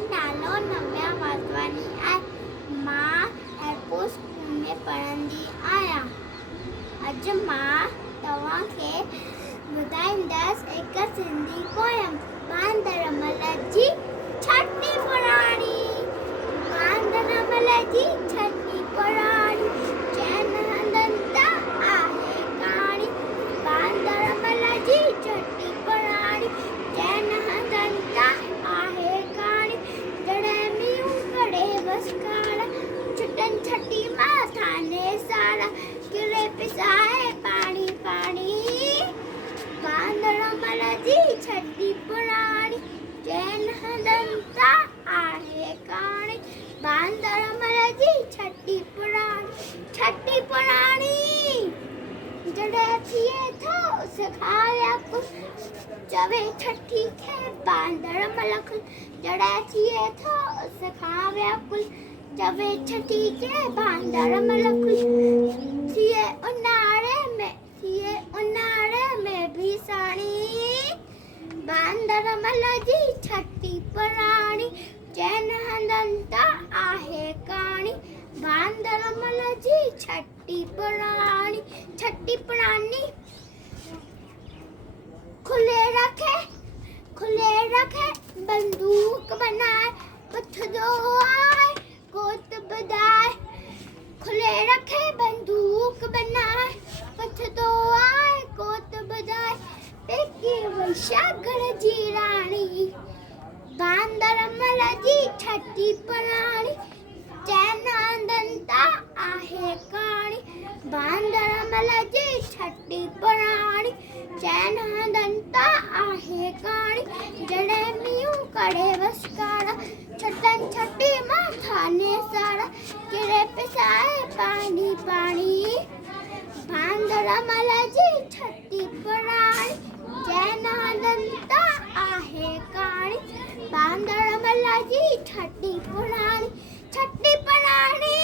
नालो नव्या वाधवानी आहे। मां airport school में पढ़ंदी आहियां। अॼु मां तव्हांखे ॿुधाईंदसि हिकु सिंधी पोयम। बांदरमल जी छठी पुराणी। बांदरमल जी छठी पुराणी, चैन हंधनि आहे कहाणी। बांदरमल जी छठी पुराणी, चैन हंधनि आहे कहाणी। जॾहिं मींहुं पड़े वसकारा, छुटनि छठी मां थाने सारा। किरे पिसाए पाणी पाणी, बांदरमल जी छठी पुराणी, चैन हंधनि आहे कहाणी। बांदरमल जी छठी पुराणी, छठी पुराणी। जॾहिं थिए थो सिखाया कुल, चवे छठी खे बांदरमल खुल। जॾहिं थिए थो सिखाया कुल, चवे छठी खे बांदरमल खुल। थिए उन्हारे में भी साणी, बांदरमल जी छठी पुराणी, चैन हंधनि आहे कहाणी। बांदरमल जी छठी पुराणी, छठी पुराणी। खुले रखे बंदूक बनाए, पुछदो आए कोत बधाए। खुले रखे बंदूक बनाए, पुछदो आए कोत बधाए। पेके वैशागर जी राणी, बांदरमल जी छठी पुराणी, चैन हंधनि आहे कहाणी। बांदरमल जी छठी पुराणी, चैन हंधनि आहे कहाणी। जॾहिं मींहुं करे वसकारा, छुटनि छठी मां थाने सारा। किरे पिसाए पाणी पाणी, बांदरमल जी छठी पुराणी, चैन हंधनि आहे कहाणी। बांदरमल जी छठी पुराणी, छठी पुराणी।